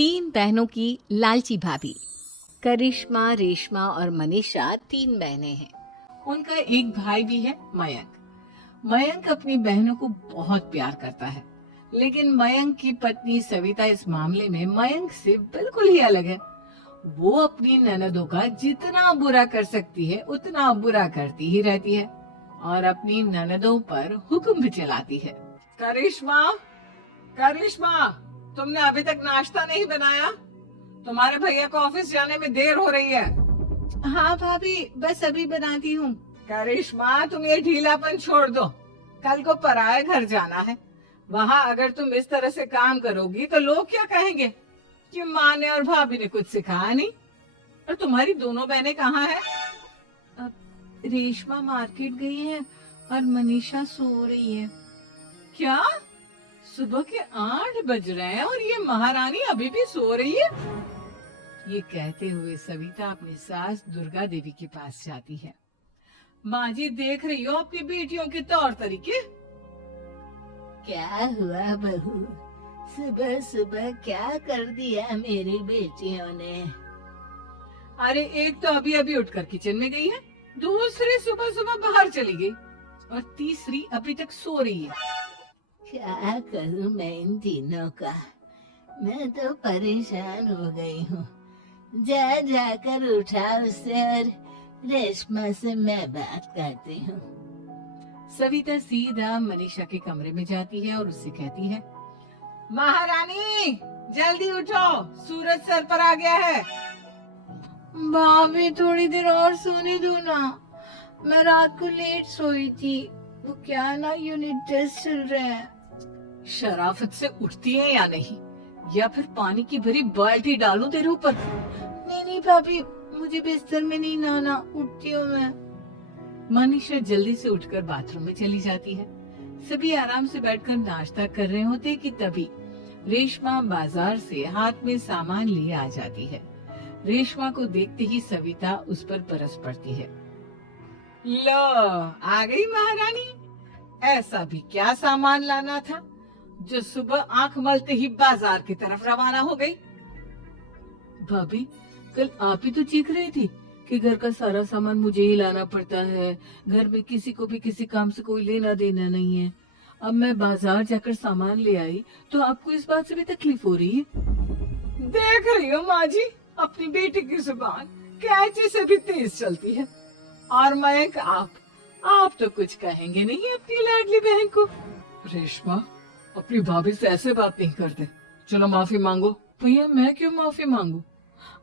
तीन बहनों की लालची भाभी। करिश्मा, रेशमा और मनीषा तीन बहनें हैं। उनका एक भाई भी है, मयंक। मयंक अपनी बहनों को बहुत प्यार करता है, लेकिन मयंक की पत्नी सविता इस मामले में मयंक से बिल्कुल ही अलग है। वो अपनी ननदों का जितना बुरा कर सकती है उतना बुरा करती ही रहती है और अपनी ननदों पर हुक्म भी चलाती है। करिश्मा, करिश्मा, तुमने अभी तक नाश्ता नहीं बनाया? तुम्हारे भैया को ऑफिस जाने में देर हो रही है। हाँ भाभी, बस अभी बनाती हूँ। करिश्मा, तुम ये ढीलापन छोड़ दो। कल को पराये घर जाना है। वहाँ अगर तुम इस तरह से काम करोगी तो लोग क्या कहेंगे कि माँ ने और भाभी ने कुछ सिखाया नहीं। और तुम्हारी दोनों बहनें कहाँ हैं? रेशमा मार्केट गई है और मनीषा सो रही है। क्या? सुबह के 8 बज रहे हैं और ये महारानी अभी भी सो रही है? ये कहते हुए सविता अपनी सास दुर्गा देवी के पास जाती है। माँ जी, देख रही हो अपनी बेटियों के तौर तरीके? क्या हुआ बहू, सुबह सुबह क्या कर दिया मेरी बेटियों ने? अरे एक तो अभी अभी उठकर किचन में गई है, दूसरी सुबह सुबह बाहर चली गई और तीसरी अभी तक सो रही है। क्या करूं मैं इन तीनों का? मैं तो परेशान हो गई हूँ। जा जाकर उठा उससे और रेशमा से मैं बात करती हूँ। सविता सीधा मनीषा के कमरे में जाती है और उससे कहती है, महारानी जल्दी उठो, सूरज सर पर आ गया है। भाभी थोड़ी देर और सोने दो ना, मैं रात को लेट सोई थी। वो क्या ना, यूनिट टेस्ट चल रहे हैं। शराफत से उठती है या नहीं, या फिर पानी की भरी बाल्टी डालूं तेरे ऊपर? नहीं भाभी, मुझे बिस्तर में नहीं नहाना, उठती हूँ मैं। मनीषा जल्दी से उठकर बाथरूम में चली जाती है। सभी आराम से बैठकर नाश्ता कर रहे होते कि तभी रेशमा बाजार से हाथ में सामान लिए आ जाती है। रेशमा को देखते ही सविता उस पर बरस पड़ती है। लो, आ गई महारानी। ऐसा भी क्या सामान लाना था जो सुबह आंख मलते ही बाजार की तरफ रवाना हो गई? भाभी, कल आप ही तो चीख रही थी कि घर का सारा सामान मुझे ही लाना पड़ता है, घर में किसी को भी किसी काम से कोई लेना देना नहीं है। अब मैं बाजार जाकर सामान ले आई तो आपको इस बात से भी तकलीफ हो रही है? देख रही हो माँ जी, अपनी बेटी की जुबान कैंची से भी तेज चलती है। और मयंक, आप तो कुछ कहेंगे नहीं अपनी लाडली बहन को। रेशमा, अपनी भाभी से ऐसे बात नहीं करते। चलो माफी मांगो। भैया, मैं क्यों माफी मांगू?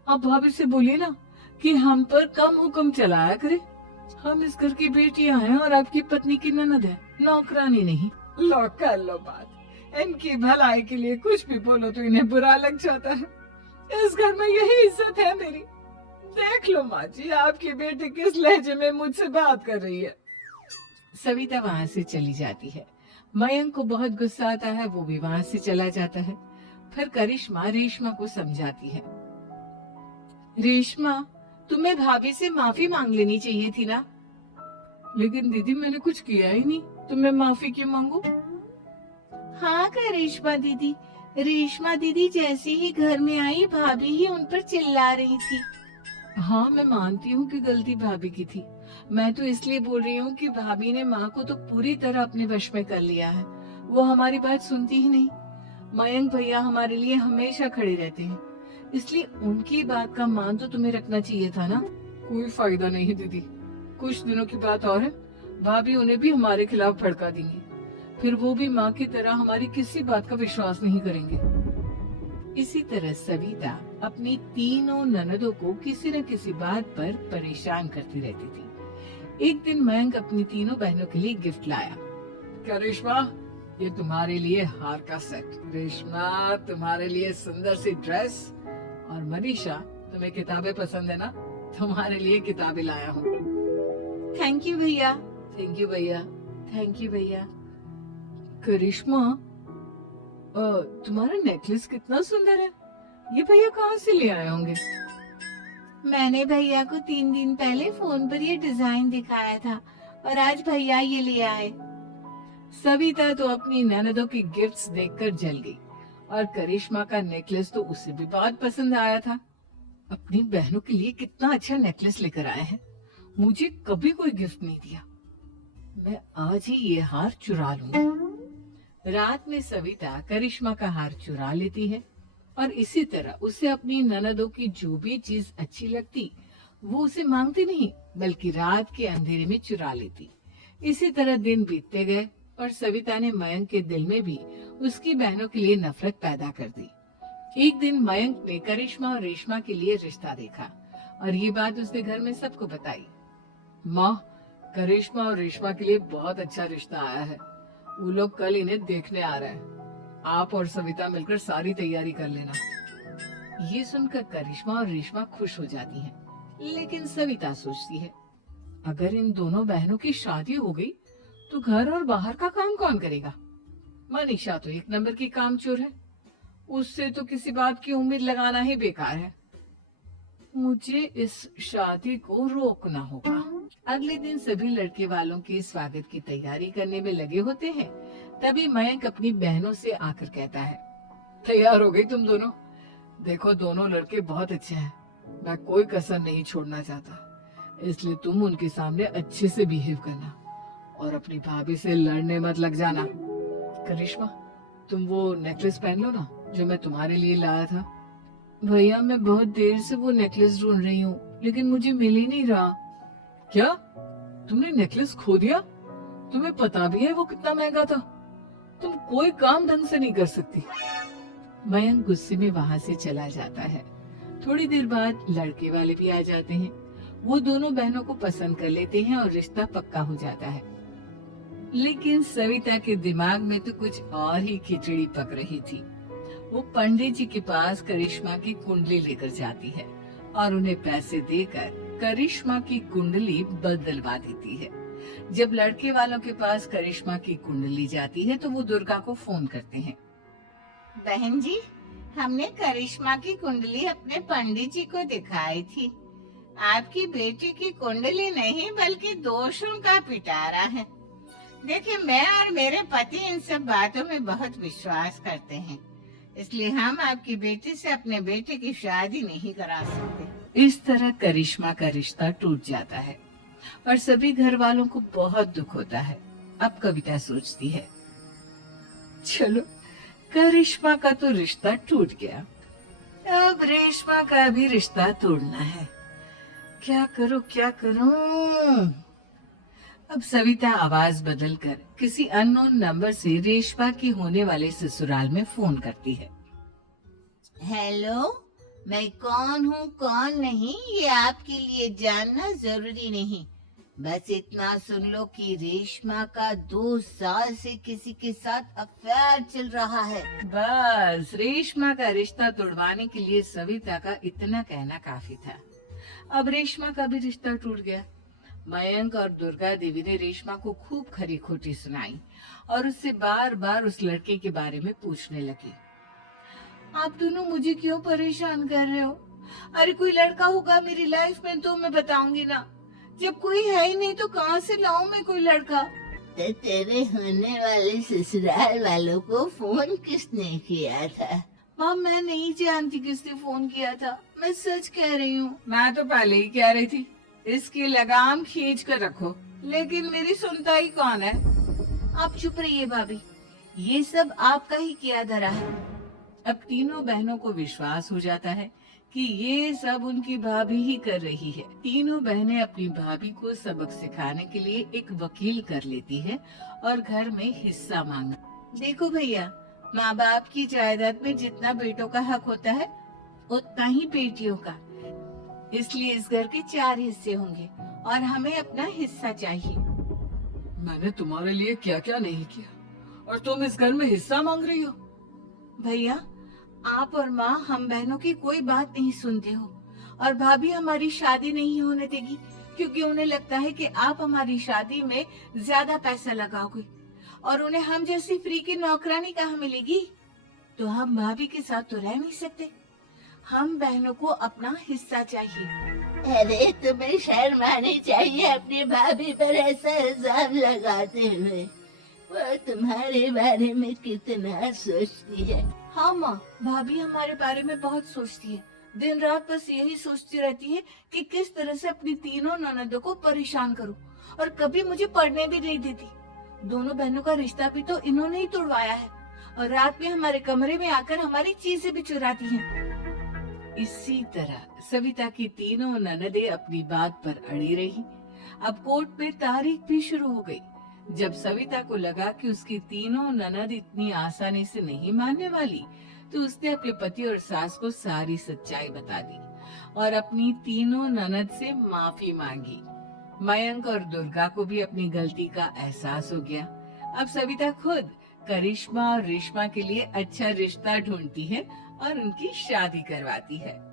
आप भाभी से बोलिए ना कि हम पर कम हुक्म चलाया करे। हम इस घर की बेटियां हैं और आपकी पत्नी की ननद है, नौकरानी नहीं। लो कर लो बात। इनकी भलाई के लिए कुछ भी बोलो तो इन्हें बुरा लग जाता है। इस घर में यही इज्जत है मेरी। देख लो माँ जी, आपकी बेटी किस लहजे में मुझसे बात कर रही है। सविता वहाँ से चली जाती है। मयंक को बहुत गुस्सा आता है, वो भी वहाँ से चला जाता है। फिर करिश्मा रेशमा को समझाती है। रेशमा, तुम्हें भाभी से माफी मांग लेनी चाहिए थी ना। लेकिन दीदी, मैंने कुछ किया ही नहीं, तो मैं माफी क्यों मांगू? हाँ करिश्मा दीदी, रेशमा दीदी जैसे ही घर में आई, भाभी ही उन पर चिल्ला रही थी। हाँ, मैं मानती हूँ कि गलती भाभी की थी। मैं तो इसलिए बोल रही हूँ कि भाभी ने माँ को तो पूरी तरह अपने वश में कर लिया है। वो हमारी बात सुनती ही नहीं। मयंक भैया हमारे लिए हमेशा खड़े रहते हैं, इसलिए उनकी बात का मान तो तुम्हें रखना चाहिए था ना। कोई फायदा नहीं दीदी, कुछ दिनों की बात और है, भाभी उन्हें भी हमारे खिलाफ भड़का देंगी। फिर वो भी माँ की तरह हमारी किसी बात का विश्वास नहीं करेंगे। इसी तरह सविता अपनी तीनों ननदों को किसी न किसी बात पर परेशान करती रहती थी। एक दिन मयंक अपनी तीनों बहनों के लिए गिफ्ट लाया। करिश्मा, ये तुम्हारे लिए हार का सेट। रेशमा, तुम्हारे लिए सुंदर सी ड्रेस। और मनीषा, तुम्हें किताबें पसंद है ना, तुम्हारे लिए किताबें लाया हूँ। थैंक यू भैया। थैंक यू भैया। थैंक यू भैया। करिश्मा, तुम्हारा नेकलेस कितना सुंदर है। ये भैया कहाँ से ले आए होंगे? मैंने भैया को 3 दिन पहले फोन पर ये डिजाइन दिखाया था और आज भैया ये ले आए। सविता तो अपनी ननदों की गिफ्ट्स देखकर जल गई और करिश्मा का नेकलेस तो उसे भी बहुत पसंद आया था। अपनी बहनों के लिए कितना अच्छा नेकलेस लेकर आए हैं, मुझे कभी कोई गिफ्ट नहीं दिया। मैं आज ही ये हार चुरा लूंगी। रात में सविता करिश्मा का हार चुरा लेती है और इसी तरह उसे अपनी ननदों की जो भी चीज अच्छी लगती वो उसे मांगती नहीं, बल्कि रात के अंधेरे में चुरा लेती। इसी तरह दिन बीतते गए और सविता ने मयंक के दिल में भी उसकी बहनों के लिए नफरत पैदा कर दी। एक दिन मयंक ने करिश्मा और रेशमा के लिए रिश्ता देखा और ये बात उसने घर में सबको बताई। माँ, करिश्मा और रेशमा के लिए बहुत अच्छा रिश्ता आया है, वो लोग कल इन्हें देखने आ रहे हैं। आप और सविता मिलकर सारी तैयारी कर लेना। ये सुनकर करिश्मा और रेशमा खुश हो जाती हैं, लेकिन सविता सोचती है अगर इन दोनों बहनों की शादी हो गई तो घर और बाहर का काम कौन करेगा। मनीषा तो एक नंबर की कामचोर है, उससे तो किसी बात की उम्मीद लगाना ही बेकार है। मुझे इस शादी को रोकना होगा। अगले दिन सभी लड़के वालों के स्वागत की तैयारी करने में लगे होते हैं। तभी मयंक अपनी बहनों से आकर कहता है, तैयार हो गई तुम दोनों? देखो दोनों लड़के बहुत अच्छे हैं, मैं कोई कसर नहीं छोड़ना चाहता, इसलिए तुम उनके सामने अच्छे से बिहेव करना और अपनी भाभी से लड़ने मत लग जाना। करिश्मा, तुम वो नेकलेस पहन लो ना जो मैं तुम्हारे लिए लाया था। भैया, मैं बहुत देर से वो नेकलेस ढूंढ रही हूँ, लेकिन मुझे मिल ही नहीं रहा। क्या तुमने नेकलेस खो दिया? तुम्हें पता भी है वो कितना महंगा था? तुम कोई काम ढंग से नहीं कर सकती। मयंक गुस्से में वहां से चला जाता है। थोड़ी देर बाद लड़के वाले भी आ जाते हैं। वो दोनों बहनों को पसंद कर लेते हैं और रिश्ता पक्का हो जाता है। लेकिन सविता के दिमाग में तो कुछ और ही खिचड़ी पक रही थी। वो पंडित जी के पास करिश्मा की कुंडली लेकर जाती है और उन्हें पैसे देकर करिश्मा की कुंडली बदलवा देती है। जब लड़के वालों के पास करिश्मा की कुंडली जाती है तो वो दुर्गा को फोन करते हैं। बहन जी, हमने करिश्मा की कुंडली अपने पंडित जी को दिखाई थी। आपकी बेटी की कुंडली नहीं बल्कि दोषों का पिटारा है। देखिए, मैं और मेरे पति इन सब बातों में बहुत विश्वास करते हैं, इसलिए हम आपकी बेटी से अपने बेटे की शादी नहीं करा सकते। इस तरह करिश्मा का रिश्ता टूट जाता है और सभी घर वालों को बहुत दुख होता है। अब कविता सोचती है, चलो करिश्मा का तो रिश्ता टूट गया, अब रेशमा का भी रिश्ता तोड़ना है। क्या करूं क्या करूं? अब सविता आवाज बदलकर किसी अननोन नंबर से रेशमा की होने वाले ससुराल में फोन करती है। हेलो, मैं कौन हूँ कौन नहीं ये आपके लिए जानना जरूरी नहीं, बस इतना सुन लो कि रेशमा का 2 साल से किसी के साथ अफेयर चल रहा है। बस रेशमा का रिश्ता तोड़वाने के लिए सविता का इतना कहना काफी था। अब रेशमा का भी रिश्ता टूट गया। मयंक और दुर्गा देवी ने रेशमा को खूब खरी खोटी सुनाई और उससे बार बार उस लड़के के बारे में पूछने लगी। आप दोनों मुझे क्यों परेशान कर रहे हो? अरे कोई लड़का होगा मेरी लाइफ में तो मैं बताऊंगी ना, जब कोई है ही नहीं तो कहाँ से लाऊं मैं कोई लड़का? तो तेरे होने वाले ससुराल वालों को फोन किसने किया था? माँ, मैं नहीं जानती किसने फोन किया था, मैं सच कह रही हूँ। मैं तो पहले ही कह रही थी इसकी लगाम खींच कर रखो, लेकिन मेरी सुनता ही कौन है। आप चुप रहिए भाभी, ये सब आपका ही किया धरा है। अब तीनों बहनों को विश्वास हो जाता है कि ये सब उनकी भाभी ही कर रही है। तीनों बहनें अपनी भाभी को सबक सिखाने के लिए एक वकील कर लेती है और घर में हिस्सा मांगना। देखो भैया, माँ बाप की जायदाद में जितना बेटों का हक होता है उतना ही बेटियों का, इसलिए इस घर के 4 हिस्से होंगे और हमें अपना हिस्सा चाहिए। मैंने तुम्हारे लिए क्या क्या नहीं किया और तुम इस घर में हिस्सा मांग रही हो? भैया, आप और माँ हम बहनों की कोई बात नहीं सुनते हो और भाभी हमारी शादी नहीं होने देगी क्योंकि उन्हें लगता है कि आप हमारी शादी में ज्यादा पैसा लगाओगे और उन्हें हम जैसी फ्री की नौकरानी कहाँ मिलेगी। तो हम भाभी के साथ तो रह नहीं सकते, हम बहनों को अपना हिस्सा चाहिए। अरे तुम्हें शर्म आनी चाहिए अपनी भाभी पर ऐसा इल्जाम लगाते हुए। वो तुम्हारे बारे में कितना सोचती है। हाँ माँ, भाभी हमारे बारे में बहुत सोचती है। दिन रात बस यही सोचती रहती है कि किस तरह से अपनी तीनों ननदों को परेशान करूं, और कभी मुझे पढ़ने भी नहीं देती। दोनों बहनों का रिश्ता भी तो इन्होंने ही तुड़वाया है, और रात में हमारे कमरे में आकर हमारी चीजें भी चुराती हैं। इसी तरह सविता की तीनों ननदें अपनी बात पर अड़ी रही। अब कोर्ट में तारीख भी शुरू हो गई। जब सविता को लगा कि उसकी तीनों ननद इतनी आसानी से नहीं मानने वाली, तो उसने अपने पति और सास को सारी सच्चाई बता दी और अपनी तीनों ननद से माफी मांगी। मयंक और दुर्गा को भी अपनी गलती का एहसास हो गया। अब सविता खुद करिश्मा और रेशमा के लिए अच्छा रिश्ता ढूंढती है और उनकी शादी करवाती है।